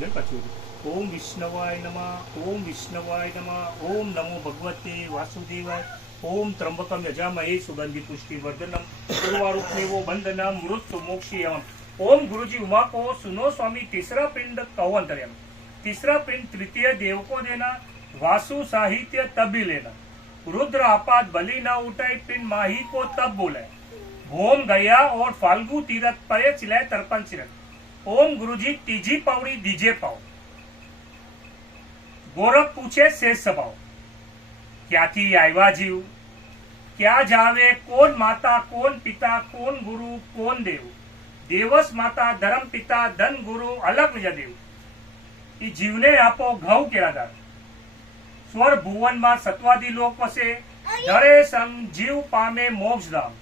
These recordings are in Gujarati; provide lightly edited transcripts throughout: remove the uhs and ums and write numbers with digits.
योजन पाछू ओम विष्णवाय नमः ओम विष्णवाय नमः ओम नमो भगवते वासुदेवाय ओम त्र्यंबकम यजामहे सुगंधि पुष्टिवर्धनम उर्वारुकमेवो बंधनम मृत्यु मोक्षयम। ओम गुरुजी उमा को सुनो स्वामी तीसरा पिंड कहो अंतर्यामी। तीसरा पिंड तृतीय देव को देना, वासु साहित्य तब भी लेना, रुद्र आपात बलि न उठाए पिंड माही को तब बोले, भोम गया और फाल्गु तीरथ परे चिलाए तर्पण सिरत। ओम गुरुजी तीजी पावड़ी दीजे पाओ। गोरख पूछे शेष सभाओ, क्या थी आयवा जीव, क्या जावे, कौन माता कौन पिता कौन गुरु कौन देव, देवस माता धर्म पिता धन गुरु अलग विजदेव। ई जीवने आपो घऊ केरादार, स्वर भुवन में सत्वादी लोक वसे, धरे संग जीव पामे मोक्ष धाम।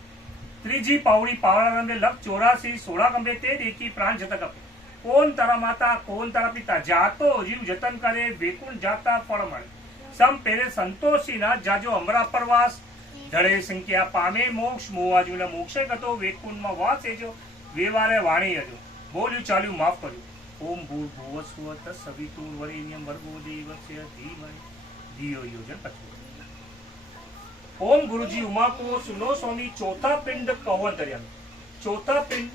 त्रीजी पावड़ी पावड़ा रंगे लग 84 16 गंभे ते देखी प्राण जतक अपे। कौन तारा माता कौन तारा पिता, जातो जीव जतन करे बेकुंठ जाता फल मळे। सम पेरे संतोषी ना जाजो अमरा परवास, धड़े संख्या पामे मोक्ष मोवाजू मोक्षे गतो वेकुंठ में वास एजो वेवारे वाणी अजो। बोल्यू चाल्यू माफ कर्यु। ओम भूर्भुवस्सुः तत्सवितुर्वरेण्यं भर्गो देवस्य धीमहि धियो यो जन पाछू। ओम गुरुजी उमा को सुनो स्वामी चौथा पिंड कहो अंतर्यामी। चौथा पिंड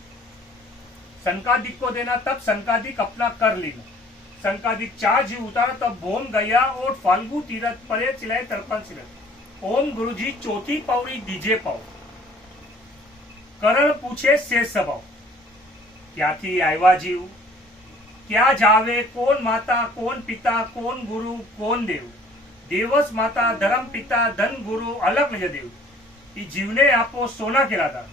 संकादिक को देना, तब संकादिक अपना कर लेना। संकादिक 4 जीव उतारा, तब भोम गया और फाल्गु तीरथ परे चिलाए तर्पण सिरत। ओम गुरुजी चौथी पावड़ी दीजे पाओ। करण पूछे शेष सभाओ, क्या थी आयवा जीव, क्या जावे, कौन माता कौन पिता कौन गुरु कौन देव, देवस माता धर्म पिता धन गुरु अलग निज देव। ई जीवने आपो सोना केरादार,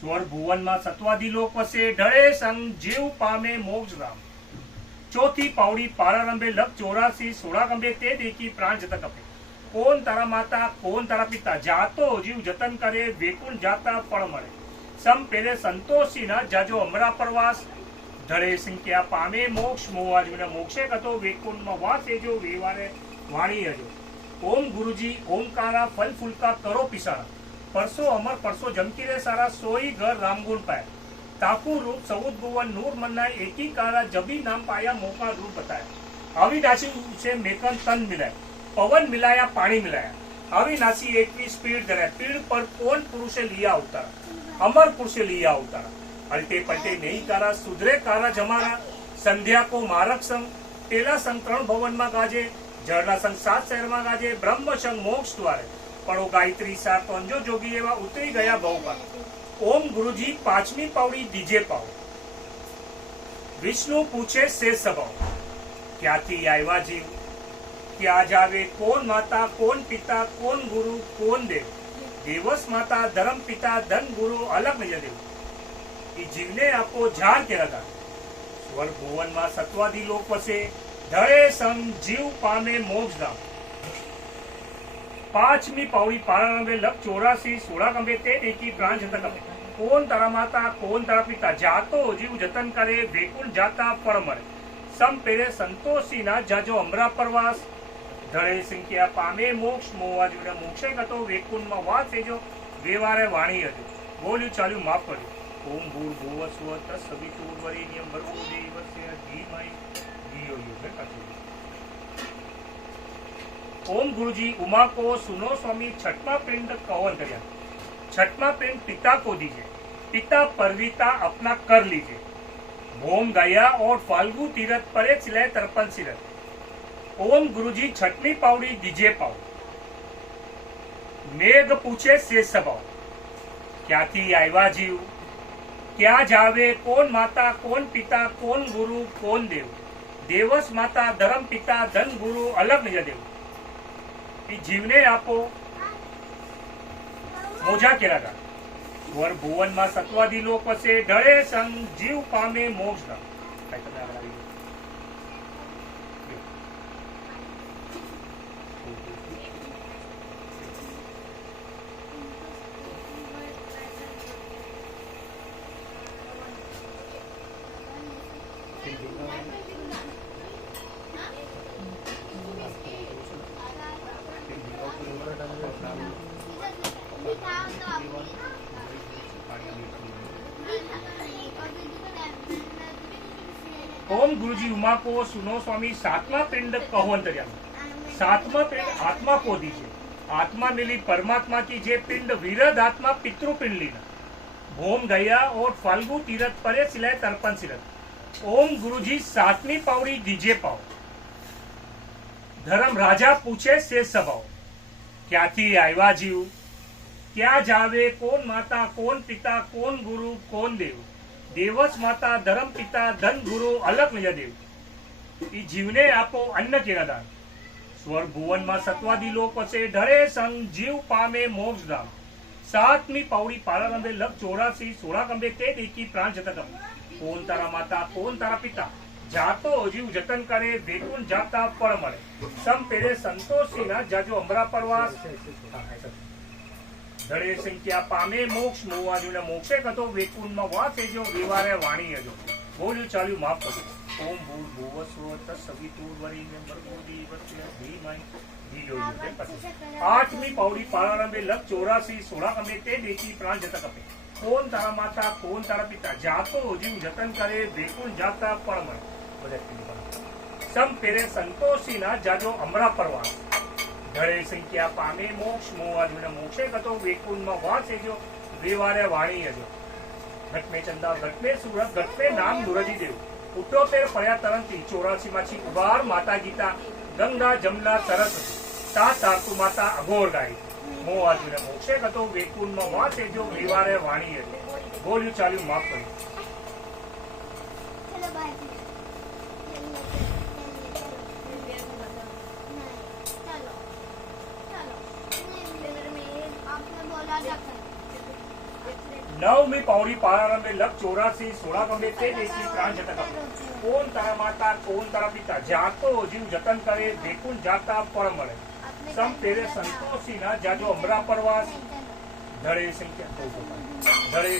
स्वर भुवन में सत्वादी लोक वसे, ढळे संग जीव पामे मोक्ष धाम। चौथी पावड़ी पारारंभे लग 84 16 गंभे ते देखी प्राण जतक अपे। कौन तारा माता कौन तारा पिता, जातो जीव जतन करे वेकुंठ जाता फल मळे। सम पेरे संतोषी ना जाजो अमरा परवास, धड़े संख्या पामे मोक्ष मोवाजू मोक्षे गतो वेकुंठ में वास एजो वेवारे वाणी अजो। ओम गुरुजी ओमकारा फल फूलका करो पिसारा, परसो अमर परसो जमकी रे सारा, सोई घर रामगुण पाए। ताकू रूप सऊद भुवन नूर मन्नाए, एकी कारा जबी नाम पाया मौका रूप बताया। अविनाशी से मेकन तन मिलाए, पवन मिलाया पानी मिलाया। अविनाशी 21 पीड़ धरे, पीड़ पर कौन पुरुषे लिया उतारा, अमर पुरुषे लिया उतारा। अल्टे पलटे नहीं कारा, सुधरे कारा जमारा। संध्या को मारक संग, तेला संग 3 भवन में गाजे, जड़ना संग 7 शहर में गाजे, ब्रह्म संग मोक्ष द्वारे। पड़ो गायत्री सार पंजो जोगी एवा उतरी गया बहु पर। ओम गुरुजी 5वीं पावड़ी दीजे पाओ। विष्णु पूछे शेष सभाओ, क्या थी आयवा जीव, क्या जावे, कौन माता कौन पिता कौन गुरु कौन देव, देवस माता धर्म पिता धन गुरु अलग निज देव। ई जीवने आपो झार केरादार, स्वर भुवन में सत्वादी लोक वसे, धड़े संग जीव पामे मोक्ष धाम। 5મી पावड़ी पारारंभे लग 84 16 गंभे ते देखी प्राण जतक अपे। कौन तारा माता कौन तारा पिता, जातो जीव जतन करे वेकुंठ जाता फल मळे। सम पेरे संतोषी ना जाजो अमरा परवास, धड़े संख्या पामे मोक्ष मोवाजू मोक्षे गतो वेकुंठ में वास एजो वेवारे वाणी अजो। बोल्यू चाल्यू माफ कर्यु। ओम भूर्भुवस्सुः तत्सवितुर्वरेण्यं भर्गो देवस्य धीमहि धियो यो जन पाछू। ओम गुरुजी उमा को सुनो स्वामी छठवां पिंड कहो अंतर्यामी। छठवां पिंड पिता को दीजिए, पिता परविता अपना कर लीजिए। भोम गया और फाल्गु तीरथ परे चिलाए तर्पण सिरत। ओम गुरुजी 6वीं पावड़ी दीजिए पाओ। मेघ पूछे शेष सभाओ, क्या थी आयवा जीव, क्या जावे, कौन माता कौन पिता कौन गुरु कौन देव, देवस माता धर्म पिता धन गुरु अलग निज देव। ई जीवने आपो मोजा केरादार, स्वर भुवन में सत्वादी लोक वसे, ढळे संग जीव पामे मोक्ष धाम। ओम गुरुजी उमा को सुनो स्वामी सातमा पिंड कहो अंतर्यामी। सातमा पिंड आत्मा को दीजिए। आत्मा मिली परमात्मा की जे पिंड विरद आत्मा पितृपिंड लीना। भोम गया और फाल्गु तीरथ परे सिलाय तर्पण सिरत। ओम गुरुजी सातमी पावड़ी दीजिए पाओ। धर्म राजा पूछे से सभाओ। क्याथी आव्या जीव क्या जावे कोण माता कोण पिता कोण गुरु कोण देव। देवस माता धर्म पिता धन गुरु अलग निज देव। ई जीवने आपो अन्न केरा दान। स्वर्ग भुवन में सत्वादी लोक वसे ढळे संग जीव पामे मोक्ष धाम। सातमी पावड़ी प्रारंभे लग 84 16 कंबे ते देखी प्राण जतकम। कोण तारा माता कोण तारा पिता जातो जीव जतन करे वेकुंठ जाता फल मळे। सम पेरे संतोषी ना जाजो अमरा परवास। धड़े संख्या पामे मोक्ष मोवाजूने मोक्षे कतो वेकुंठ में वासे जो विवारे वाणी हजो। बोल्યું ચાલ્યું માફ કરો। ઓમ ભૂર ભુવસ્વ તત્સવિતુર્વરેણ્યં ભર્ગો દેવસ્ય ધીમહિ ધિયો यो તે પછી આઠમી પાવડી પ્રારંભે લગ 84 16 કમે તે દેખી પ્રાણ જતા કપે। કોણ તારા માતા કોણ તારા પિતા જાતો જીવ જતન કરે વેકુંઠ જાતા ફળ મળે। સમ પેરે સંતોષી ના જાજો અમરા પરવાસ। ધડે સંખ્યા પામે મોક્ષ મોવાજુને મોક્ષે કતો વેકુંઠ માં વાસે જો વેવારે વાણી હજો। घट में चंदा घट में सूरत घट में नाम दुरजी देव। उठोतेर पया तरंती 84 माची उबार माता गीता गंगा जमुना सरस्वती ता तारतु माता अघोर गाय। मो आजुने मोक्षे कतो वेकुंठ में वासे जो विवारे वाणी हती। बोल्યું ચાલ્યું માફ કર્યું। नवमी पावड़ी प्रारंभे लग 84 16 कंबे ते देखी प्राण जता कपे। कोण तारा माता कोण तारा पिता जातो जीव जतन करे वेकुंठ जाता फल मळे। सम तेरे संतोषी ना जाजो अमरा परवास। धड़े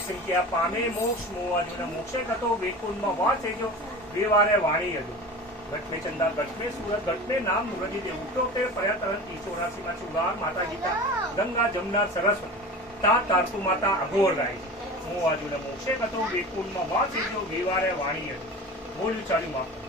संख्या पामे मोक्ष मोवाजूने मोक्षे कतो वेकुंठ में वासे जो वेवारे वाणी हजो। घट में चंदा घट में सूरत घट में नाम दुरजी देव। उठोतेर पया तरंती 84 माची उबार माता गीता गंगा जमुना सरस्वती ता तारतु माता अघोर गाय। मो आजुने मोक्षे कतो वेकुंठ में वासे जो विवारे वाणी हती। बोल्યું ચાલ્યું માફ કર્યું।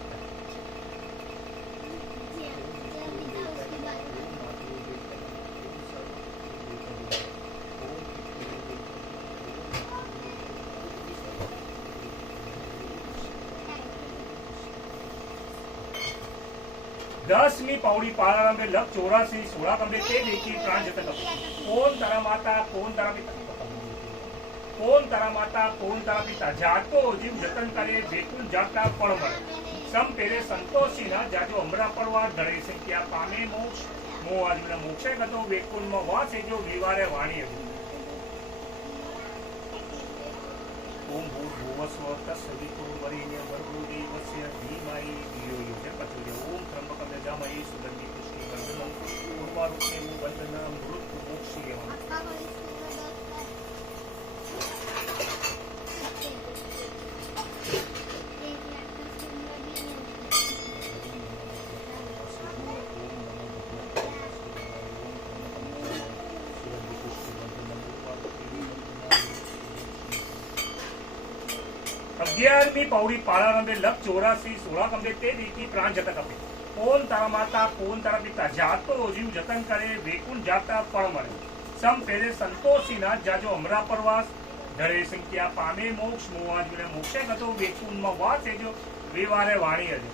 दसमी पावड़ी प्रारंभे लग 84 16 कंबे ते देखी प्राण जता कपे। कोण तारा माता कोण तारा पिता कोण तारा माता कोण तारा पिता जातो जीव जतन करे वेकुंठ जाता फल मळे। सम पेरे संतोषी ना जाजो अमरा परवास। धड़े संख्या पामे मोक्ष मोवाजूने मोक्षे कतो वेकुंठ में वासे जो विवारे वाणी हती। ओम भूर भुवस्व तत्सवितुर्वरेण्यं भर्गो देवस्य धीमहि धियो यो ते પછી ओम त्र्यंबकं यजामहे सुगन्धिं पुष्टिवर्धनम् उर्वारुकमेव वन्दनां मृत्यु मोक्षीयम्। अगियारमी पावड़ी प्रारंभे लग 84 16 कंबे ते देखी प्राण जता कपे। कोण तारा माता कोण तारा पिता जातो जीव जतन करे वेकुंठ जाता फल मळे। सम पेरे संतोषी ना जाजो अमरा परवास। धड़े संख्या पामे मोक्ष मोवाजूने मोक्षे कतो वेकुंठ में वासे जो वेवारे वाणी हती।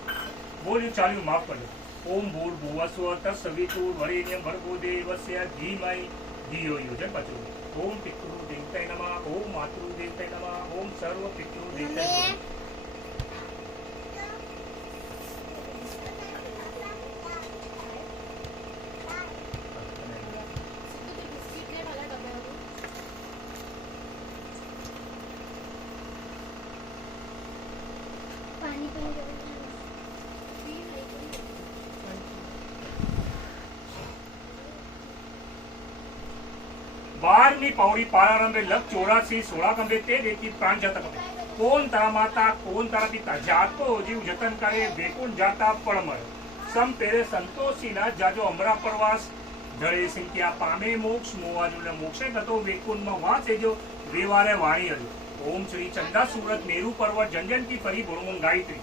बोल्યું ચાલ્યું માફ કર્યું। ओम भूर भुवस्व तत्सवितुर्वरेण्यं भर्गो देवस्य धीमहि धियो यो ते પછી ओम पितृदेवताय नमः ओम मातृदेवताय नमः ओम सर्व पितृदेवताय नमः। पानी पी 12મી પાવડી प्रारंभे लग 84 16 कंबे ते देखी प्राण जता कपे। कोण तारा माता कोण तारा पिता जातो जीव जतन करे वेकुंठ जाता फल मळे। सम पेरे संतोषी ना जाजो अमरा परवास। धड़े संख्या पामे मोक्ष मोवाजूने मोक्षे कतो वेकुंठ में वासे जो वेवारे वाणी हजो। ओम श्री चंदा सूरत मेरु पर्वत जंजन की परी बोलमों गायत्री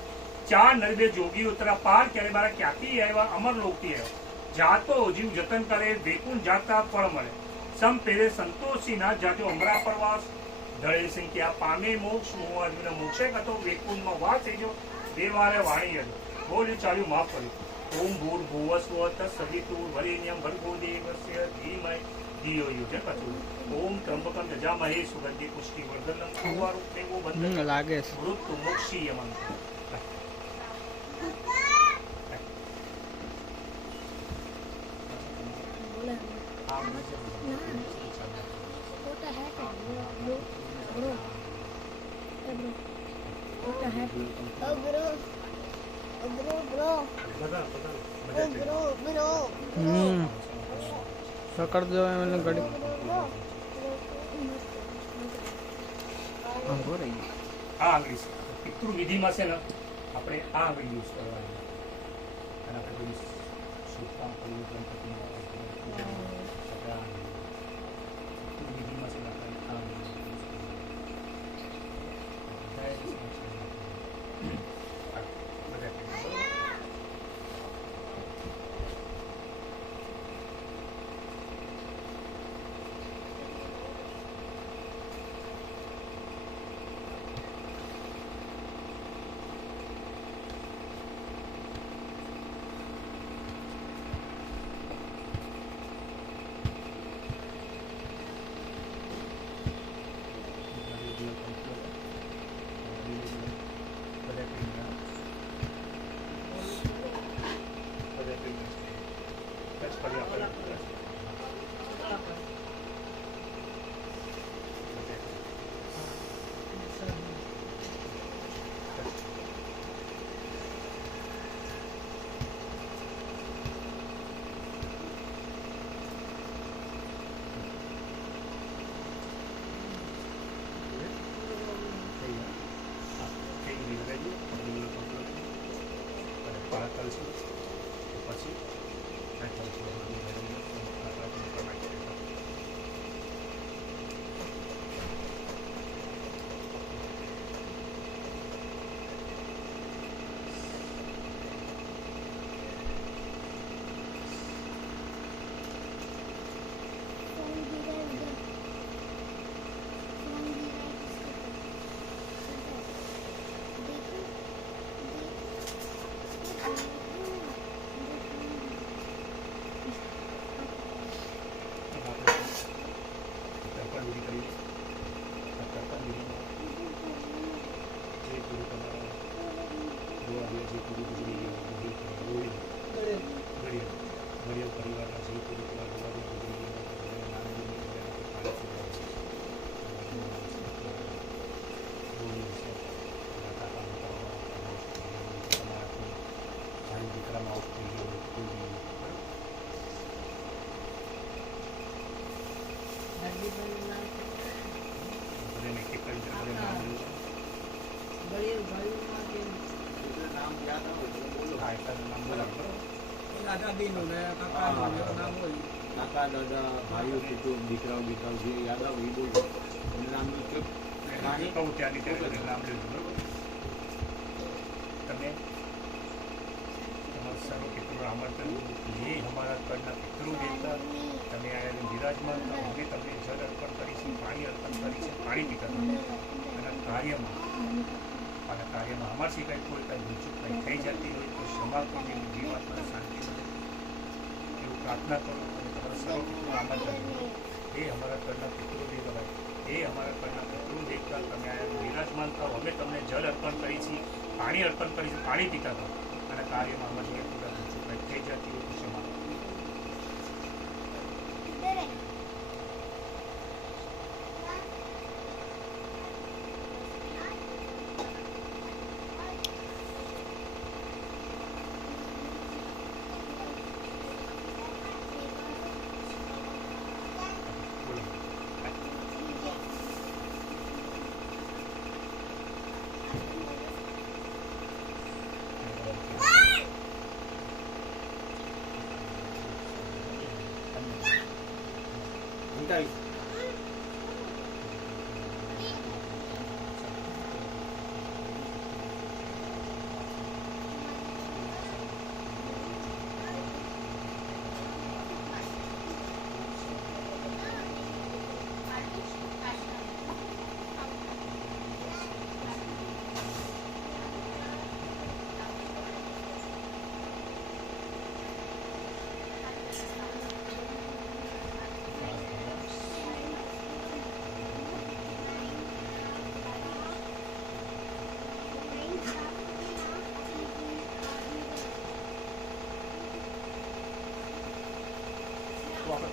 ચાર નરબે જોગી ઉતરા પાર ક્યારે બારા ક્યાંથી આવ્યા અમર લોકથી આવ્યા જાતો જીવ જતન કરે વેકુંઠ જાતા ફળ મળે સમ પેરે સંતોષી ના જાતો અમરા પ્રવાસ ઢળે સંખ્યા પામે મોક્ષ મોહ મોક્ષે કતો વેકુંઠમાં વાસ થઈ ગયો દેવારે વાણી હતો બોલ્યું ચાલ્યું માફ કર્યું ઓમ ભૂર ભુવસ્વ તત્સવિતુર વરેણ્યમ ભર્ગો દેવસ્ય ધીમહિ ધિયો યો જય કચું ઓમ ત્રંબકમ જજામહે સુગંધિ પુષ્ટિ વર્ધનમ કુવારૂપ દેવો બંધન લાગે છે મૃત્યુ મોક્ષી યમન પકડ દો એમને ઘડી આ આંગળી પિતૃ વિધિમાં છે ને આપણે આ આંગળી યુઝ કરવાની અને આપણે બધું શુભ કામ કર્યું ગણપતિનું આપણે આ પિતૃ વિધિમાં છે ને આપણે આ આંગળી use કરવાની. બધા બરોબર? કાકા દાદા ભાઈઓ કુટુંબ દીકરાઓ દીકરાઓ જે યાદ આવે એ બોલો નામનું કહું ત્યાંની ત્યારે નામ લેજો બરોબર. તમે તમારું સર્વ પિતૃ આમંત્રણ ये हमारा करना पितृ देवता તમે આયા વિરાજમાન થાઓ અમે તમને જળ અર્પણ કરીશું પાણી અર્પણ કરીશું પાણી પીતા અને કાર્યમાં અમારથી કંઈ કોઈ કંઈ ભૂલચૂક કંઈ થઈ જતી હોય તો ક્ષમા કરજો જીવાત્માને શાંતિ મળે એવું પ્રાર્થના કરો અને તમારા સર્વ પિતૃ આમંત્રણ એ અમારા ઘરના પિતૃ દેવતા એ અમારા ઘરના પિતૃ દેવતા તમે આયા વિરાજમાન થાઓ અમે તમને જળ અર્પણ કરીશું પાણી અર્પણ કરીશું પાણી પીતા થાઓ અને કાર્યમાં અમારથી કંઈ પૂરા ભૂલચૂક કંઈ થઈ જતી હોય તો ક્ષમા કરો.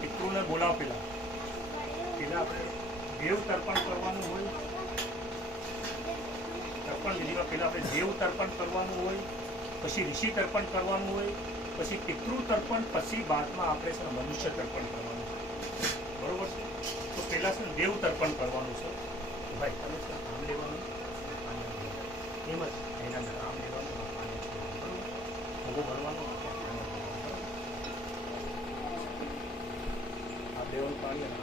પિતૃને બોલાવ પેલા આપણે દેવ તર્પણ કરવાનું હોય. તર્પણ વિધિમાં પેલા આપણે દેવ તર્પણ કરવાનું હોય, પછી ઋષિ તર્પણ કરવાનું હોય, પછી પિતૃ તર્પણ, પછી બાદમાં આપણે છે ને મનુષ્ય તર્પણ કરવાનું છે. બરોબર છે? તો પેલા છે ને દેવ તર્પણ કરવાનું છે. ભાઈ તમે છે આમ લેવાનું, એમ જ એના અંદર આમ લેવાનું, પાણી છોડવાનું. ભોગો ભરવાનો, આમ લેવાનું પાણી.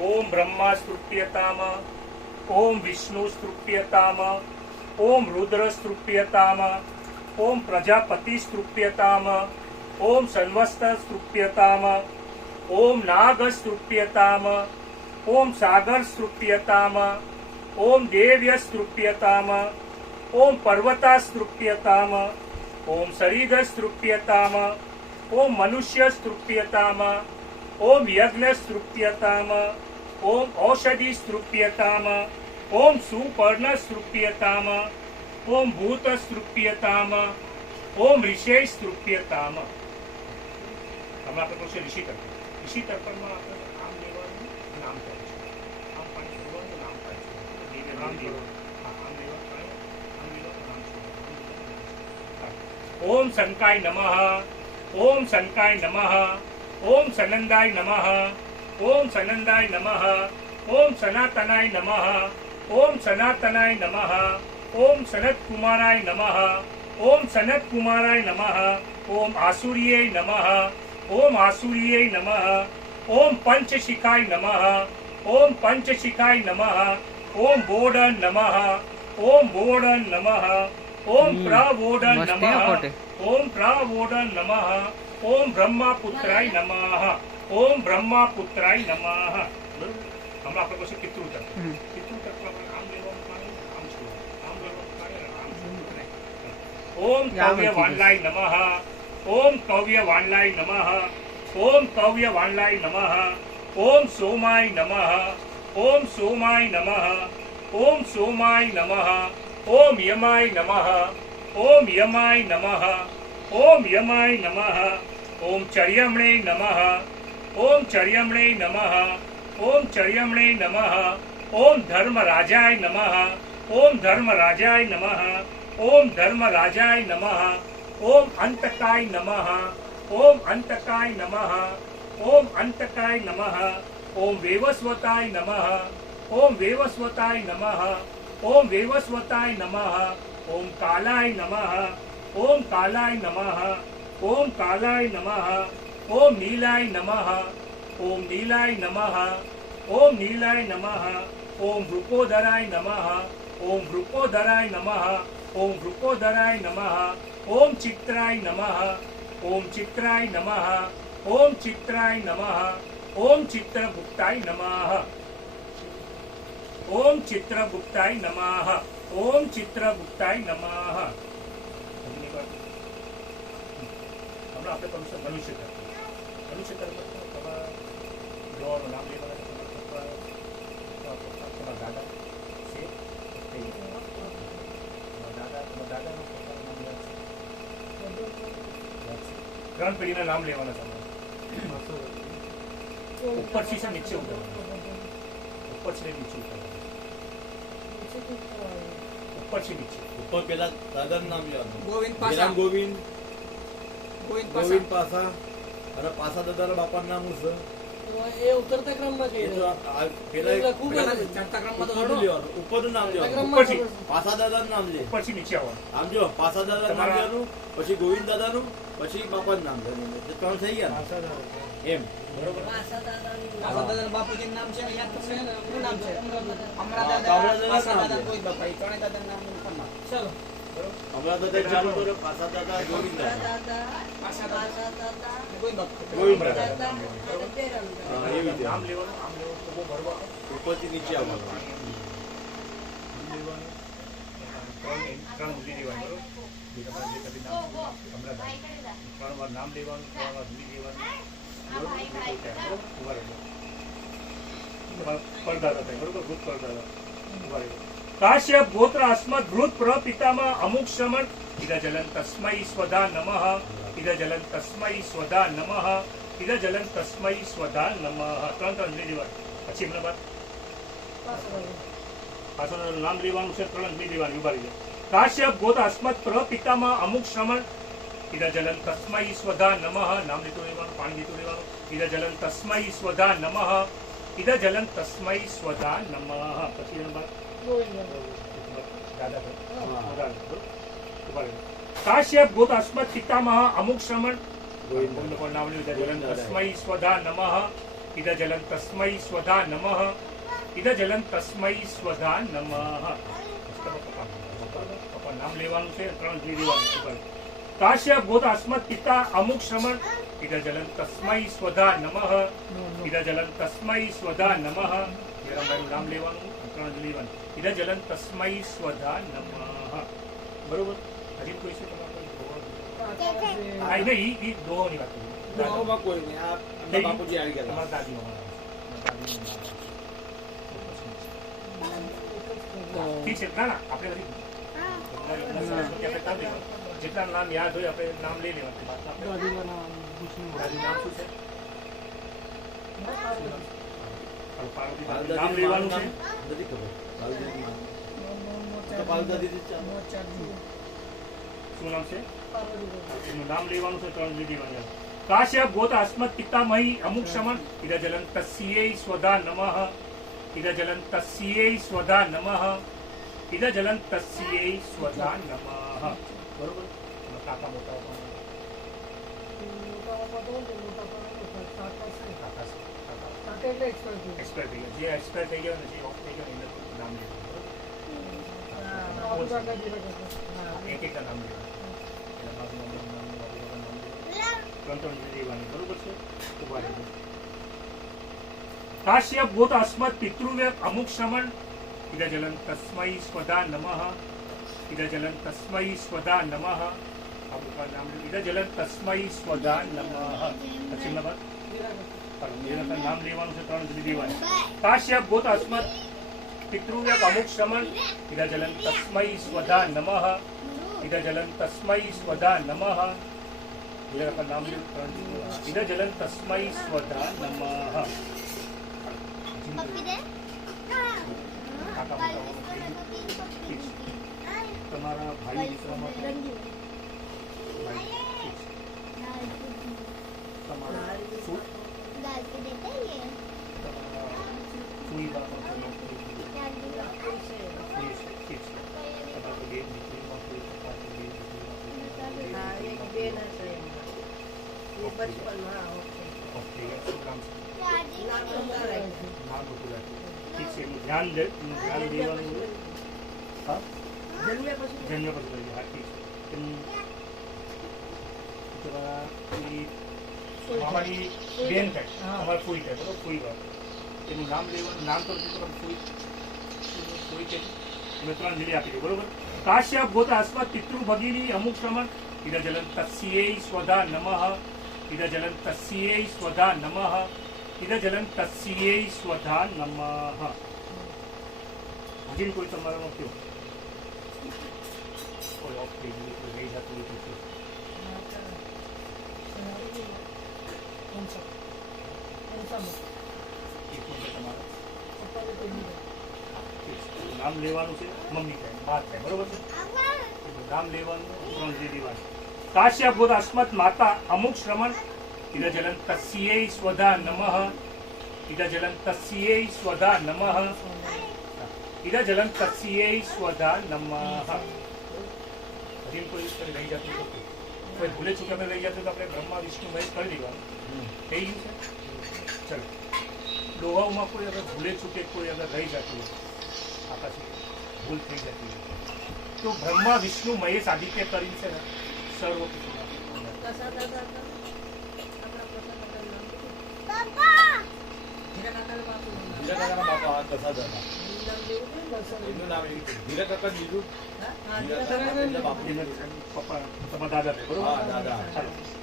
ઓમ બ્રહ્મા સ્તૃપ્યતામ, ઓમ વિષ્ણુ સ્તૃપ્યતામ, ઓમ રુદ્ર સ્તૃપ્યતામ, ઓમ પ્રજાપતિ સ્તૃપ્યતામ, ઓમ સન્વસ્ત સ્તૃપ્યતામ, ઓમ નાગ સ્તૃપ્યતામ, ઓમ સાગર સ્તૃપ્યતામ, ઓમ દેવ્ય સ્તૃપ્યતામ, ઓમ પર્વતા સ્તૃપ્યતામ, ઓમ શરીર સ્તૃપ્યતામ, ઓમ મનુષ્ય સ્તૃપ્યતામ, ઓમ યજ્ઞ સ્તૃપ્યતામ, ઓમ ઔષધિ સ્તૃપ્યતામ, ઓમ સુપર્ણ સ્તૃપ્યતામ, ઓમ ભૂત સ્તૃપ્યતામ, ઓમ ઋષિ સ્તૃપ્યતામ. હમણાં આપણે કહું ઋષિ તર્પણ. ઋષિ તર્પણમાં આપણે આમ લેવાનું, નામ કરીશું. આમ પાણી લેવાનું, નામ કરીશું. આમ લેવાનું, આમ લેવાનું પાણી, આમ લેવાનું, નામ કરીશું. ઓમ શંકાય નમઃ, ઓમ શંકાય નમઃ, ઓમ સનંદાય નમઃ, ઓમ સનંદાય નમઃ, ઓમ સનાતનાય નમઃ, ઓમ સનાતનાય નમઃ, ઓમ સનતકુમારાય નમઃ, ઓમ સનતકુમારાય નમઃ, ઓમ આસુર્યે નમઃ, ઓમ આસુર્યે નમઃ, ઓમ પંચશિખાય નમઃ, ઓમ પંચશિખાય નમઃ, ઓમ બોડન નમઃ, ઓમ બોડન નમઃ, ઓમ પ્રબોડન નમઃ, ઓમ પ્રબોડન નમઃ, ઓમ બ્રહ્માપુત્રાય નમઃ, ઓમ બ્રહ્માપુત્રાય નમઃ. હમણાં આપણે પછી પિતૃ તર્પણ. પિતૃ તર્પણ આમ લેવાનું પાણી, આમ છોડવાનું, આમ લેવાનું પાણી, આમ છોડવાનું. ઓમ કવ્ય વાણલાય નમઃ, ઓમ કવ્ય વાણલાય નમઃ, ઓમ કવ્ય વાણલાય નમઃ, ઓમ સોમાય નમઃ, ઓમ સોમાય નમઃ, ઓમ સોમાય નમઃ, ઓમ યમાય નમઃ, ઓમ યમાય નમઃ, ઓમ યમાય નમઃ, ઓમ ચર્યમણે નમઃ, ઓમ ચર્યમણે નમઃ, ઓમ ચર્યમણે નમઃ, ઓમ ધર્મરાજાય નમઃ, ઓમ ધર્મરાજાય નમઃ, ઓમ ધર્મરાજાય નમઃ, ઓમ અંતકાય નમઃ, ઓમ અંતકાય નમઃ, ઓમ અંતકાય નમઃ, ઓમ વેવસ્વતાય નમઃ, ઓમ વેવસ્વતાય નમઃ, ઓમ વેવસ્વતાય નમઃ, ઓમ કાલાય નમઃ, ઓમ કાલાય નમઃ, ઓમ કાલાય નમઃ, ઓમ નીલાય નમઃ, ઓમ નીલાય નમઃ, ઓમ નીલાય નમઃ, ઓમ વૃકોદરાય નમઃ, ઓમ વૃકોદરાય નમઃ, ઓમ વૃકોદરાય નમઃ, ઓમ ચિત્રાય નમઃ, ઓમ ચિત્રાય નમઃ, ઓમ ચિત્રાય નમઃ, ઓમ ચિત્રગુપ્તાય નમઃ, ઓમ ચિત્રગુપ્તાય નમઃ, ઓમ ચિત્રગુપ્તાય નમઃ. હમણાં આપણે કરું છું મનુષ્ય તર્પણ. મનુષ્ય તર્પણ તમારા જોવાનું નામ લેવાના, તમારા દાદા છે, તમારા દાદાનું પોતાનું નામ યાદ છે? ત્રણ પેઢીના નામ લેવાના તમારે. ઉપરથી છે નીચે ઉતરવાનું, ઉપરથી નીચે ઉતરવાનું, ઉપરથી નીચે. ઉપર પેલા દાદાનું નામ લેવાનું, ગોવિંદ પાસા, ગોવિંદ ગોવિંદ ગોવિંદ પાસા. પાસા અને પાસા દાદાના બાપાનું નામ શું એ ઉતરતા ક્રમમાં છે? છે. એ તો પેલા ખૂબ ચડતા ક્રમમાં તો ઉપરનું લેવાનું, ઉપરનું નામ લેવાનું. ઉપરથી પાસા દાદાનું નામ લે. ઉપરથી નીચે આવવાનું. આમ જો પાસા દાદાનું નામ તમારા- લેવાનું, પછી ગોવિંદ દાદાનું, પછી બાપાનું નામ લેવાનું. એટલે ત્રણ થઈ ગયા ને? એમ બરોબર. પાસા દાદાના બાપુજીનું નામ છે ને, યાદ કરશે ને, શું નામ છે? અમરા કાવડા દાદા, દાદા પાસા નામ દાદા, છે. કોઈ બાપા, એ ત્રણેય દાદાનું નામ પણ નામ. ચાલો હમણાં દાદા ચાલુ કરો, પાસા દાદા, ગોવિંદ દાદા. પાસા દાદા, ને કોઈ બાપા. ગોવિંદ બરાબર. દાદા. હા, એવી રીતે. નામ લેવાનું, આમ લેવાનું, ભોગો ભરવાનો. ઉપરથી નીચે આવવાનું. ત્રણ ઉલી દેવાનું, બરોબર? બીજા બધા જે કદી નામ હમણાં ત્રણ વાર નામ લેવાનું, ત્રણ વાર ઉલી દેવાનું, બરોબર? ઉભા રહેજો. તમારા પરદાદા થાય, બરોબર? ભૂત પરદાદા. ઉભા રહેજો. કાશ્યપ ગોત્ર અસ્મદ ભૃત પ્રપિતામાં અમુક શ્રમણ ઇદ જલન તસ્મૈ સ્વધા નમઃ, ઇદ જલન તસ્મૈ સ્વધા નમઃ, ઇદા જલન તસ્મૈ સ્વધા નમઃ. ત્રણ ત્રણ લઈ લેવાનું. પછી એમના બાદ પાછળ નામ લેવાનું છે. ત્રણ લઈ લેવાનું. ઉભા રહી જાય. કાશ્યપ ગોત અસ્મત પ્રપિતામાં અમુક શ્રમણ ઇદા જલન તસ્મૈ સ્વધા નમઃ. નામ લીધું લેવાનું. પાણી લીધું લેવાનું. ઇદા જલન તસ્મૈ સ્વધા નમઃ. ઇદા જલન તસ્મૈ સ્વધા નમઃ. પછી એના બાદ કાશ્યપ ગોત અસ્મત પિતામહ અમુક શ્રમણ નામ લીધું. જલન તસ્મૈ સ્વધા નમઃ. ઇદા જલન તસ્મૈ સ્વધા નમઃ. ઇદા જલન તસ્મૈ સ્વધા નમઃ. નામ લેવાનું છે. ત્રણ લઈ લેવાનું. કાશ્યપ ગોત અસ્મત પિતા અમુક શ્રમણ ઇદા જલન તસ્મૈ સ્વધા નમઃ. ઇદા જલન તસ્મૈ સ્વધા નમઃ. જયરામભાઈનું નામ લેવાનું. ત્રણ લઈ લેવાનું. ઇદા જલન તસ્મૈ સ્વધા નમઃ. બરોબર. હજી કોઈ છે તમારા નહીં ઈ દોહોની વાત કરું. દુઆઓમાં કોઈ નહીં. આ એમના બાપુજી આવી ગયા તમારા દાદીમાં ઠીક છે. ના ના આપણે હજી જેટલા નામ યાદ હોય આપણે નામ લઈ લેવાનું. દાદીનું નામ શું છે? નામ લેવાનું છે. નથી ખબર. તો પાલદાદી જ ચાલો. શું નામ છે? એનું નામ લેવાનું છે. ત્રણ લઈ લેવાનું. કાશ્યપ ગોત અસ્મત પિતામહી અમુક શ્રમણ ઇદા જલન તસ્યૈ સ્વધા નમઃ. ઇદા જલન તસ્યૈ સ્વધા નમઃ. ઇદા જલન તસ્યૈ સ્વધા નમઃ. બરોબર. કાકા મોટા એક્સપાયર થઈ ગયા. જે એક્સપાયર થઈ ગયા ને જે ઓફ થઈ ગયા એને નામ લેવાનું. એક એક નામ લેવાનું. કાશ્યપ ગોત અસ્મત પિતૃવ્ય અમુક શ્રમણ ઇદા જલન તસ્મૈ સ્વધા નમઃ. ઇદા જલન તસ્મૈ સ્વધા નમઃ. ઇદા જલન તસ્મૈ સ્વધા નમઃ. પછી નામ લેવાનું છે. ત્રણ લઈ લેવાનું. કાશ્યપ ગોત અસ્મત પિતૃવ્ય અમુક શ્રમણ ઇદા જલન તસ્મૈ સ્વધા નમઃ. ઇદા જલન તસ્મૈ સ્વધા નમઃ. નામ ઇદા જલન તસ્મૈ સ્વધા નમઃ. તમારા ભાઈ દીકરામાં તમારા ધ્યાન દેવાનું. હા જન્મ્યા પછી હા ઠીક છે. મામાની બેન થાય. અમારે ફૂઈ થાય. બરોબર. ફૂઈ વાત એનું નામ લેવાનું. નામ તો ફૂઈ છે. તમે ત્રણ જિલ્લે આપી દો. બરોબર. કાશ્યપ ગોત અસ્મત પિતૃ ભગીની અમુક શ્રમણ ઇદા જલન તસ્યૈ સ્વધા નમઃ. ઇદા જલન તસ્યૈ સ્વધા નમઃ. ઇદા જલન તસ્યૈ સ્વધા નમઃ. હજી કોઈ તમારામાં કયો કોઈ ઓફ થઈ ગયું કોઈ રહી જતું હોય તો નામ લેવાનું છે. મમ્મી થાય બાદ થાય. બરોબર છે. નામ લેવાનું. ત્રણ લઈ લેવાનું. કાશ્યપ ગોત અસ્મત માતા અમુક શ્રમણ ઇદા જલન તસ્યૈ સ્વધા નમઃ. ઇદા જલન તસ્યૈ સ્વધા નમઃ. ઇદા જલન તસ્યૈ સ્વધા નમઃ. હજી કોઈ રહી જતું કોઈ ભૂલે ચૂકે આપણે રહી જતું તો આપણે બ્રહ્મા વિષ્ણુ મહેશ કરી દેવાનું. થઈ ગયું છે. ચલો દોહાઓમાં કોઈ અગર ભૂલે ચૂકે કોઈ અગર રહી જતું હોય આકાશી ભૂલ થઈ જતી હોય તો બ્રહ્મા વિષ્ણુ મહેશ આદિત્ય કરી છે ને સર્વ ધીરા કાકાના બાપા કસા હતા. એનું નામ ધીરા કાકા દીધું. પપ્પા તમારા દાદા છે. બરોબર. હા દાદા.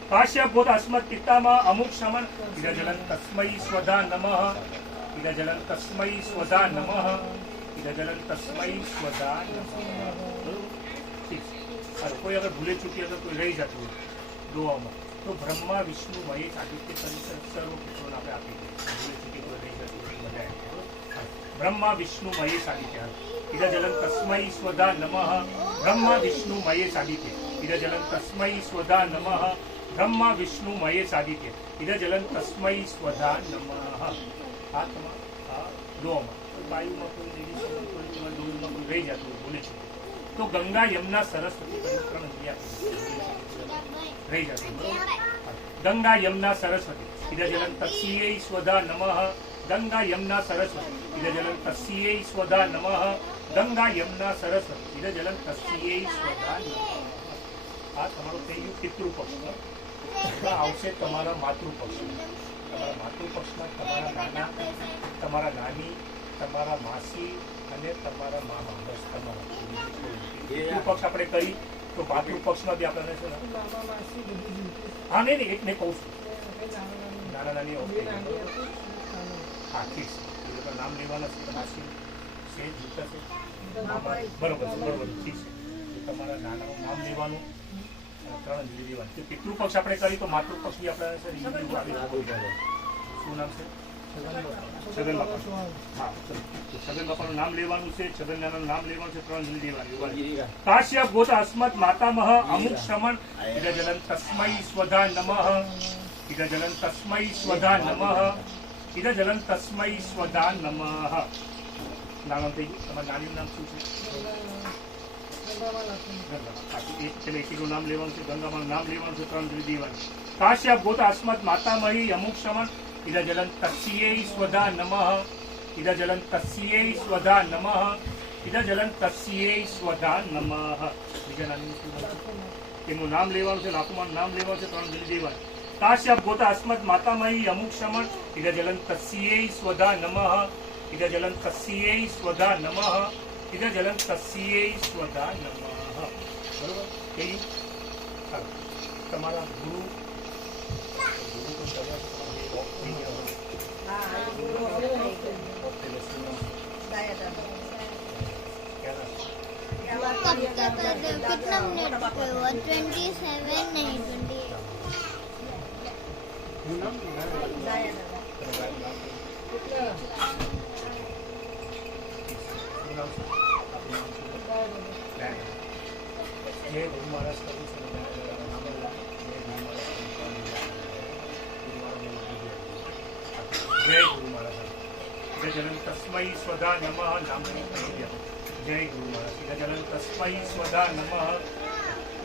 કાશ્યપ ગોત અસ્મત પિતામાં અમુક શ્રમણ ઇદા જલન તસ્મૈ સ્વધા નમઃ. ઇદા જલન તસ્મૈ સ્વધા નમઃ. ઇદા જલન તસ્મૈ સ્વધા નમઃ. ઠીક છે. કોઈ અગર ભૂલે ચૂકી અગર કોઈ રહી જતું હોય દુઆઓમાં તો બ્રહ્મા વિષ્ણુ મહેશ આદિત્ય સર્વ પુત્રોને આપણે આપી દઈએ ભૂલે ચૂકી કોઈ રહી જતું હોય બધા એમ. બ્રહ્મા વિષ્ણુ મહેશ આદિત્ય ઇદજલં તસ્મૈ સ્વધા નમઃ બ્રહ્મા વિષ્ણુ મહેશ આદિત્ય ઇદજલં તસ્મૈ સ્વધા નમઃ બ્રહ્મા વિષ્ણુ મહેશ આદિત્ય ઇદજલં તસ્મૈ સ્વધા નમઃ. આ તમારા દુઆમાં વાયુમાં કોઈ લેડી કોઈ તમારા દોરમાં કોઈ રહી જતું હોય ભૂલે ચૂકી તો ગંગા યમુના સરસ્વતી કરી 3 ઇન્દ્રિયા રહી જતું બરોબર. ગંગા યમુના સરસ્વતી ઇદજલં તસ્યૈ સ્વધા નમઃ ગંગા યમુના સરસ્વતી ઇદજલં તસ્યૈ સ્વધા નમઃ ગંગા યમુના સરસ્વતી ઇદજલં તસ્યૈ સ્વધા નમઃ. આ તમારો થઈ ગયું પિતૃપક્ષમાં. આવશે તમારા માતૃપક્ષમાં. તમારા માતૃપક્ષમાં તમારા નાના તમારા નાની તમારા માસી અને તમારા મામા બસ તમારા પિતૃપક્ષ આપણે કરી તો માતૃપક્ષમાં બી આપણને છે ને બાબા માસી બધું જીવતું. હા નહીં એક ને કહું છું નાના નાના નાની બધી નાની હતી. નાની. હા ઠીક છે એ લોકો નામ લેવાના છે માસી છે જીવતા છે બાબા બરોબર છે બરોબર ઠીક છે એ તમારા નાનાનું નામ લેવાનું અને 3 ઇન્દ્રિય લેવાનું તો પિતૃપક્ષ આપણે કરી તો માતૃપક્ષ બી આપણે છે ને ઇન્દ્રિય આવી જાય. શું નામ છે છગન બાપા. હા છગન બાપાનું નામ લેવાનું છે છગન નાનાનું નામ લેવાનું છે 3 ઇન્દ્રિય લેવાની. કાશ્યપ ગોત અસ્મત માતામહ અમુક શ્રમણ ઇદજલં તસ્મૈ સ્વધા નમઃ ઇદજલં તસ્મૈ સ્વધા નમઃ ઇદજલં તસ્મૈ સ્વધા નમઃ. નામ થઈ ગયું તમારું નાનીનું નામ શું છે? ગંગામાં નાખી. એકનું નામ લેવાનું છે ગંગામાં નામ લેવાનું છે 3 ઇન્દ્રિય લેવાની. કાશ્યપ ગોત અસ્મત માતામહી અમુક શ્રમણ ઇદજલં તસ્યૈ સ્વધા નમઃ ઇદજલં તસ્યૈ સ્વધા નમઃ ઇદજલં તસ્યૈ સ્વધા નમઃ. બીજા નામનું શું નામ છે? એમનું નામ લેવાનું છે લાખુમાં નામ લેવાનું છે 3 ઇન્દ્રિય લેવાની. કાશ્યપ ગોત અસ્મત માતામહી અમુક શ્રમણ ઇદજલં તસ્યૈ સ્વધા નમઃ ઇદજલં તસ્યૈ સ્વધા નમઃ ઇદજલં તસ્યૈ સ્વધા નમઃ. બરોબર થઈ ગયું. ચાલો તમારા ગુરુ તો कितना मिनट पे हुआ 27 नहीं 28. જય ગુરુ મહારાજ કરું છું જય ગુરુ મહારાજ ઇદજલં તસ્મૈ સ્વધા નમઃ નામ કહી દે. જય ગુરુ મહારાજ ઇદજલં તસ્મૈ સ્વધા નમઃ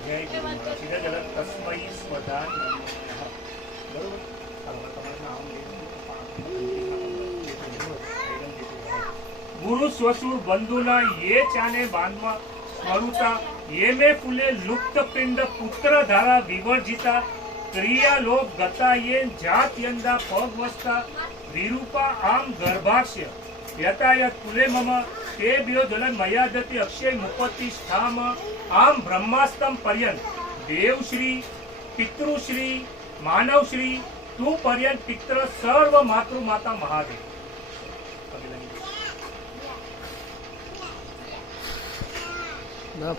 જય ગુરુ મહારાજ ઇદજલં તસ્મૈ સ્વધા નમઃ. બરોબર તમારું નામ ગુરુ સ્વસુર બંધુના ये ચાને બાંધવા સ્વરૂતા ये में फुले लुप्त पिंड पुत्र धारा विवर्जिता क्रिया लोक गता ये जात्यंदा पगवस्ता विरूपा आम गर्भाक्ष्य यतायत कुले मम ते ब्यो जलन मयादति अक्षय मुपत्ति स्थाम आम ब्रह्मास्तम पर्यंत देवश्री पितृश्री मानवश्री तू पर्यंत पित्र सर्व मातृ माता महादेव.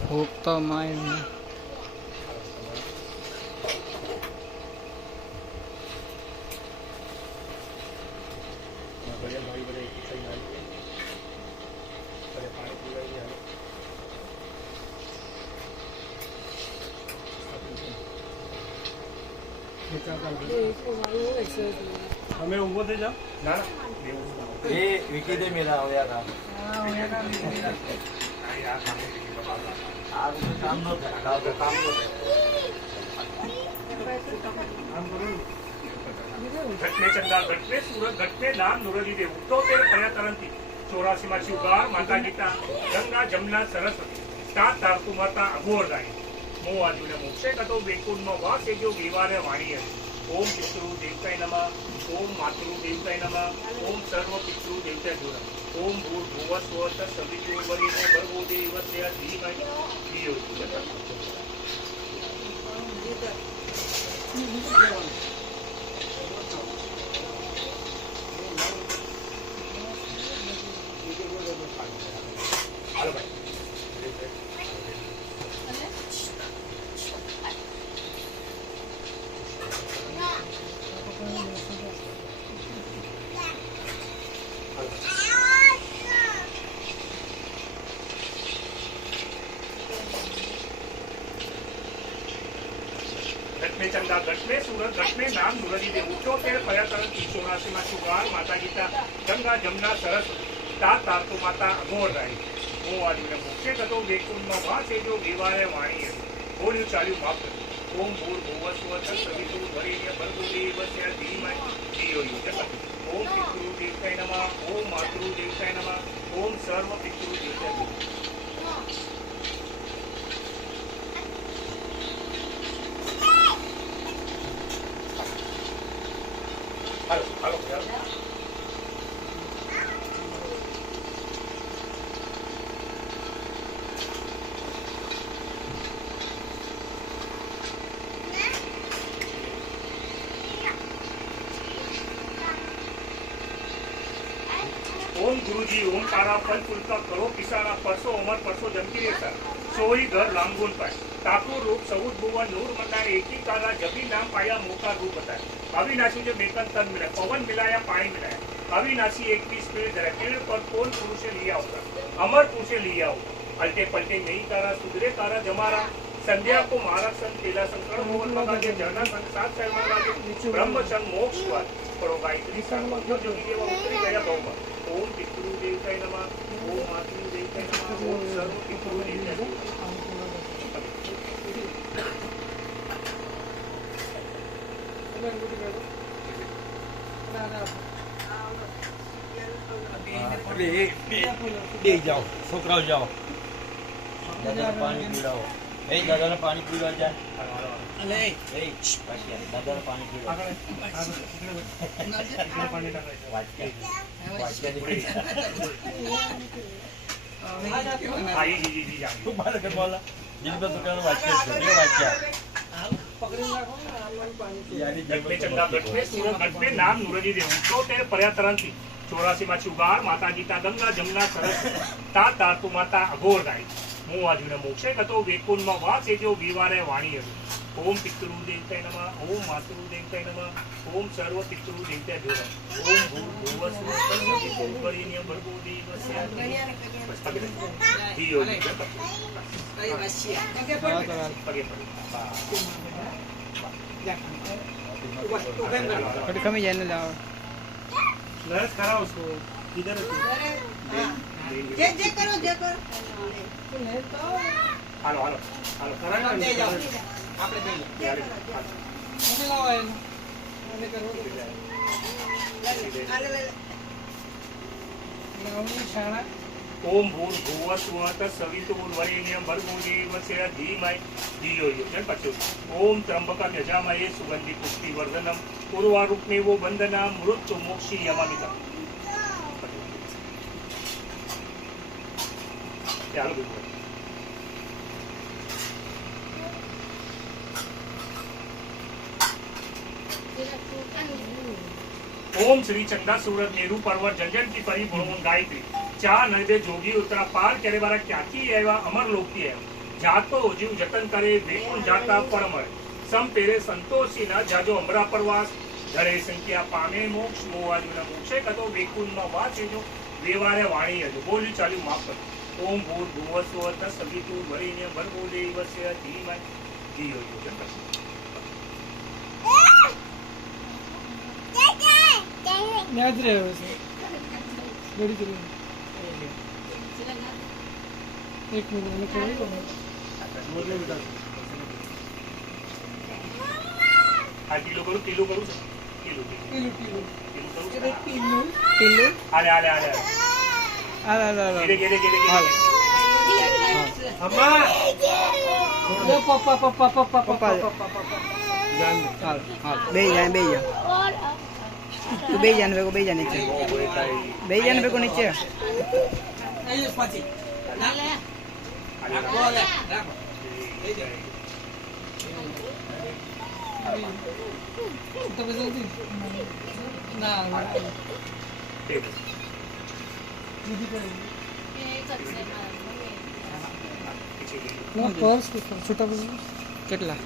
ફૂકતો માય તમે ઉભો થઈ જાઓ. ના ના એ વિકી દે મેરા હોયા કામ આ કામ નો થાય કામ નો ઘટને ચંદા ઘટને સુરત ઘટને નામ નુરજી દેવ તો તે પર્યાતરંતી 84 માં શિવગાર માતા ગીતા ગંગા જમના સરસ્વતી સાત તારતુ માતા અઘોરદાઈ મો આજુને મોક્ષે કતો બેકુંડમાં વાસ એ જો વિવારે વાણી ઓમ પિતૃ દેવતાય નમઃ ઓમ માતૃ દેવતાય નમઃ ઓમ સર્વ પિતૃ દેવતાય જોર ઓમ ભૂર ભુવસ્વ તત્સવિતુર્વરેણ્ય ભર્ગો દેવસ્ય ધીમહિ ધિયો જો घट में चंदा घट में सूरज घट में नाम नुरजी दे 78 पर्यातरण 84 માં સુગાર માતા ગીતા ગંગા જમના સરસ્વતી તાર તાર તો માતા અઘોર રાઈ હું આજને મોક્ષે ગતો વેકુંડમાં વાસે જો વિવારે વાણી બોલ્યું ચાલ્યું માફ ઓમ ભૂર ભુવ સ્વ તત્સવિતુ વરેણ્ય ભર્ગો દેવસ્ય ધીમહિ ધિયો યો જગત ઓમ પિતૃ દેવતાય નમઃ ઓમ માતૃ દેવતાય નમઃ ઓમ સર્વ પિતૃ દેવતાય નમઃ હાલો હાલો હાલો ओम गुरुजी ओमकारा फल फुलका करो किसाना परसो अमर परसो जमकी रेसा सोई घर लांगुन पाए ठाकुर रूप सऊद भुवन नूर मनाए एक ही काला जबी नाम पाया मोका रूप बताए अविनाशी जो बेकन तन मिला पवन मिलाया पानी मिलाया अविनाशी एक भी स्पीड धरा पेड़ पर कौन पुरुषे लिया होगा अमर पुरुषे लिया होगा अल्टे पलटे नहीं तारा सुधरे तारा जमारा संध्या को मारा संग तेला संकट मोहन मगा के झरना संग सात शर्मा लागे ब्रह्म संग मोक्ष वाद करो गायत्री संग जो जोगी देवा उतरी गया गौमा ओम पितृ देवताय नमः ओम मातृ देवताय नमः ओम सर्व पितृ देवताय नमः બે જાઓ છોકરાઓ જાઓ દાદાને પાણી પીવડાવો એ દાદાને પાણી પીવડાવ જાય અલે એ પાછી દાદાને પાણી પીવડાવો हाँ जी जी जी તું મારે કે બોલા જીનબા દુકાન વાંચ્યા છે બે વાંચ્યા પકડી રાખો ને આમાં પાણી પીવું. घट में चंदा घट में सूरज घट में नाम नुरजी दे 78 पर्यातरण थी 84 માં ચુગાર માતા ગીતા ગંગા જમના સરસ તા તારતુ માતા અઘોર ગાય હું આજુને મોક્ષે ગતો વેકુંડમાં વાસે જો વિવારે વાણી હતી ઓમ પિતૃ દેવતાય નમઃ ઓમ માતૃ દેવતાય નમઃ ઓમ સર્વ પિતૃ દેવતાય ધોરણ ઓમ ભૂર ભુવ સ્વ તત્સવિતુ વરેણ્ય ભર્ગો દેવસ્ય બસ પગે ધિયો યો જગત અરે વાસિયા પગે પગે થોડી કમી જાય ને લાવો. नर्स कराओ उसको इधर જે જે કરો હાલો હાલો હાલો જઈ જાઓ આપણે જઈ યાર મને લાવો એને. મને કરવું તો લાવણી શાળા. ओम भूर भुव स्व तत्सवितुर् वरेण्यं भर्गो देवस्य धीमहि धियो यो जगत ओम त्र्यंबकं यजामहे सुगंधि पुष्टिवर्धनम् उर्वारुक्मेवो वन्दना मृत्यु मोक्षी यमामिता ચાલો બીજું ओम श्री चंदा सूरत नेहरू पर्वत जंजन की परी भुवन गायत्री चा नदे जोगी उतरा पार करे वाला क्याथी एवा अमर लोकी है जातो जीव जतन करे वेकुंठ जाता पर मरे सम तेरे संतोषी न जाजो अमरा प्रवास धरे संख्या पामे मोक्ष मोवाजुना मोक्षे कतो वेकुंठ में वास जो वेवारे वाणी है बोली चालू माफ कर ओम भूर भुव स्व तत्सवितुर् वरेण्यं भर्गो देवस्य धीमहि धियो यो जगत યાદ રહ્યો છે. દોડી કરી. એક મિનિટ મને કહી દો. આ કિલો કરું કિલો કરું કિલો પીલું પીલું કિલો કરું પીલું પીલું. આલે આલે આલે હાલ હાલ હાલ ગેરે ગેરે ગેરે હાલ. अम्मा ઓ પપ્પા પપ્પા પપ્પા પપ્પા जान હાલ હાલ બે જાય તું બે જાય ને બે જાય નીચે બે જાય ને ભેગો નીચે. આયુષ પાછી રાખો લે રાખો તમે જલ્દી ના દીદી કરે પર્સ છૂટા કેટલા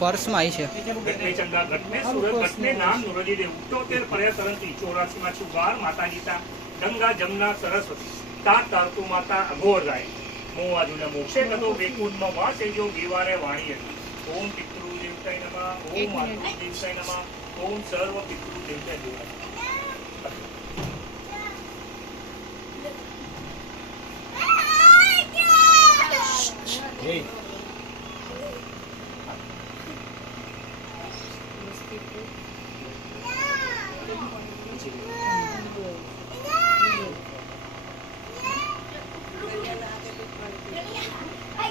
પર્સમાં આવી છે. ઘટને ચંદા ઘટને સુરત ઘટને નામ નુરજી દે 78 पर्यातरणથી 84 માં ચુગાર માતા ગીતા ગંગા જમના સરસ્વતી તાર તારતુ માતા અઘોર ગાય હું આજુને મોક્ષે ગતો વેકુંડમાં વાસે જો વિવારે વાણી હતી ओम पितृदेवताय नमः, ओम मातृदेवताय नमः, ओम सर्व पितृदेवताय नमः. Hey.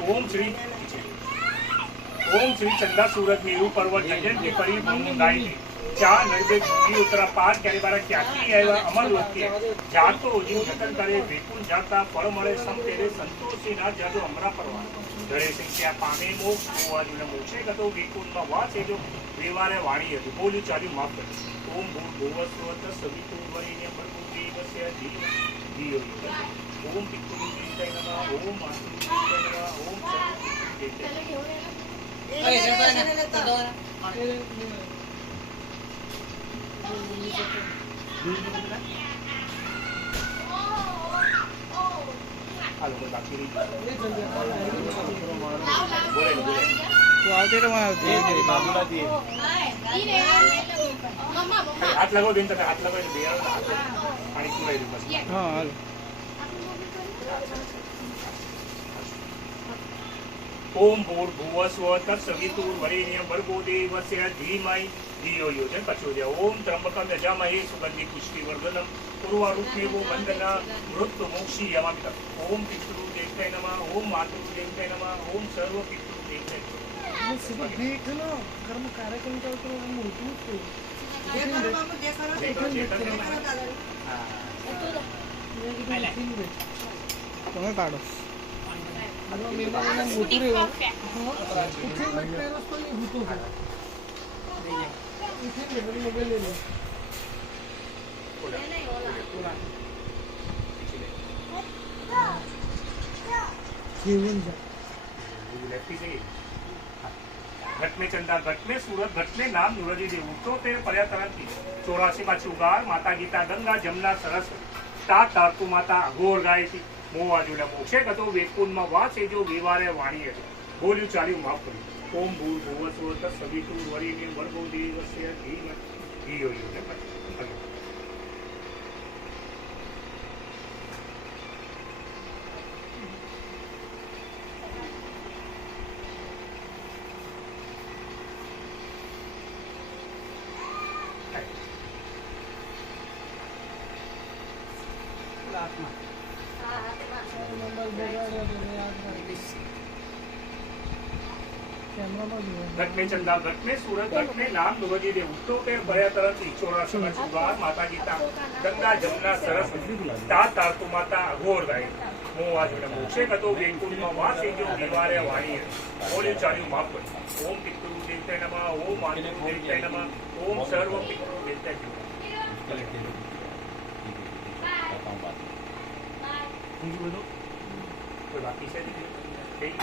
ओम श्री चंदा सूरत मेरू पर्वत जजन के परी गाय चार नर्दे घूमी उतरा पार क्यारे बारा क्याथी आया अमर लोके जातो जीव जतन करे वेकुल जाता फल मळे सम तेरे संतोषी ना जादो अमरा परवा गणेश क्या पामे मोक्ष होवा जुने मोक्षे गतो वेकुल मा वास ए जो व्यवहारे वाणी હતી બોલી ચાલી માફ કરે ઓમ ભૂર્ભુવસ્વત સવિતુર્વરેણ્યં ભર્ગો દેવસ્ય ધીમહિ ઓમ પિતૃદેવતાય નમઃ ઓમ માતૃદેવતાય નમઃ ઓમ સર્વપિતૃદેવતાય હાલો કોઈ બાકી રહી બોલે તો આવતી રમવા બાબુલા દી હાથ લગાવો બેન તમે હાથ લગાવીને બે પાણી પીવાય બસ હા હાલો ओम भूर्भुवस्व तत्सवितुर्वरेण्यं भर्गो देवस्य धीमहि धियो यो जन प्रचोदयात्. ओम त्र्यंबकं यजामहे सुगन्धि पुष्टिवर्धनम् उर्वारुकमेवो वन्दना मृत्युमोक्षी यमामि तत्. ओम पितृदेवताय नमः, ओम मातृदेवताय नमः, ओम सर्व पितृदेवताय नमः. તમે કાઢો घट में चंदा, घट में सूरत, घट में नाम नुरजी देव. 73 पर्यातरंती 84 માં ચુગાર માતા ગીતા ગંગા જમના સરસ્વતી તા તારતુ માતા અઘોર ગાયતી મોવા જોડા મોક્ષે ગતો વેકુનમાં વાસ એ જો વ્યવહારે વાણી હતી બોલ્યું ચાલ્યું માફ કર્યું. ઓમ ભૂર્ભુવસ્વ તત્સવિતુર્વરેણ્યં ભર્ગો દેવસ્ય ધીમહિ ધિયો યો ને घट में चंदा, घट में सूरत, घट में नाम नुरजी देव. 73 पर्यातरंती 84 માં ચુગાર માતા ગીતા ગંગા જમના સરસ્વતી તા તારતુ માતા અઘોર ગાયતી મોવા જોડા મોક્ષે ગતો વેકુનમાં વાસ એ જો વ્યવહારે વાણી હતી બોલ્યું ચાલ્યું માફ કર્યું. ઓમ પિતૃદેવતાય નમઃ, ઓમ માતૃદેવતાય નમઃ, ઓમ સર્વ પિતૃદેવતાય નમઃ. બીજું બધું કોઈ બાકી છે થઈ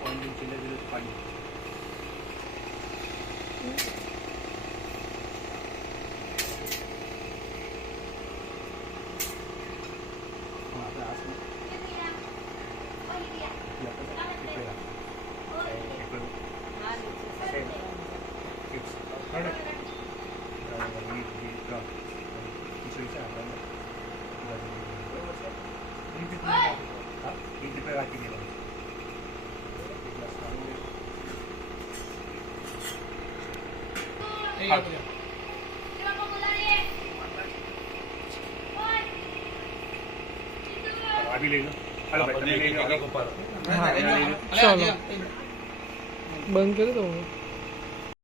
પાણી ચીલે પાણી अभी ले लो. हेलो भाई, ले लो. ચાલો બંધ કરી દઉં